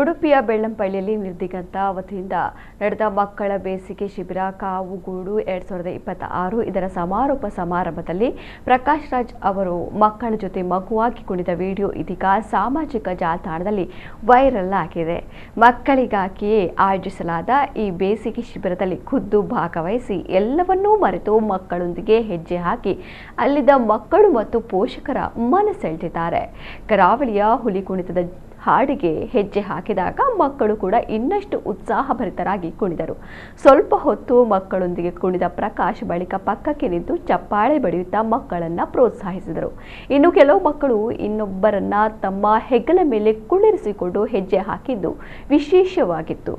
ಉಡುಪಿಯ ಬೆಳ್ಳಂಪಳ್ಳಿಯಲ್ಲಿ ನಿರ್ದಿಗಂತ ವತಿಯಿಂದ ನಡೆದ ಮಕ್ಕಳ ಬೇಸಿಗೆ ಶಿಬಿರ ಕಾವುಗೂಡು 2026 ಇದರ ಸಮಾರೋಪ ಸಮಾರಂಭದಲ್ಲಿ ಪ್ರಕಾಶ್ ರಾಜ್ ಅವರು ಮಕ್ಕಳ ಜೊತೆ ಮಗುವಾಗಿ ಕುಣಿದ ವಿಡಿಯೋ ಇದೀಗ ಸಾಮಾಜಿಕ ಜಾಲತಾಣದಲ್ಲಿ ವೈರಲ್ ಆಗಿದೆ. ಮಕ್ಕಳಿಗಾಗಿಯೇ ಆಯೋಜಿಸಲಾದ ಈ ಬೇಸಿಗೆ ಶಿಬಿರದಲ್ಲಿ ಖುದ್ದು ಭಾಗವಹಿಸಿ ಎಲ್ಲವನ್ನೂ ಮರೆತು ಮಕ್ಕಳೊಂದಿಗೆ ಹೆಜ್ಜೆ ಹಾಕಿ ಅಲ್ಲಿದ್ದ ಮಕ್ಕಳು ಮತ್ತು ಪೋಷಕರ ಮನಸೆಳೆದಿದ್ದಾರೆ. ಕರಾವಳಿಯ ಹುಲಿ ಕುಣಿತದ ಹಾಡಿಗೆ ಹೆಜ್ಜೆ ಹಾಕಿದಾಗ ಮಕ್ಕಳು ಕೂಡ ಇನ್ನಷ್ಟು ಉತ್ಸಾಹಭರಿತರಾಗಿ ಕುಣಿದರು. ಸ್ವಲ್ಪ ಹೊತ್ತು ಮಕ್ಕಳೊಂದಿಗೆ ಕುಣಿದ ಪ್ರಕಾಶ್ ಬಳಿಕ ಪಕ್ಕಕ್ಕೆ ನಿಂತು ಚಪ್ಪಾಳೆ ಬಡಿಯುತ್ತಾ ಮಕ್ಕಳನ್ನ ಪ್ರೋತ್ಸಾಹಿಸಿದರು. ಇನ್ನು ಕೆಲವು ಮಕ್ಕಳು ಇನ್ನೊಬ್ಬರನ್ನ ತಮ್ಮ ಹೆಗಲ ಮೇಲೆ ಕುಳ್ಳಿರಿಸಿಕೊಂಡು ಹೆಜ್ಜೆ ಹಾಕಿದ್ದು ವಿಶೇಷವಾಗಿತ್ತು.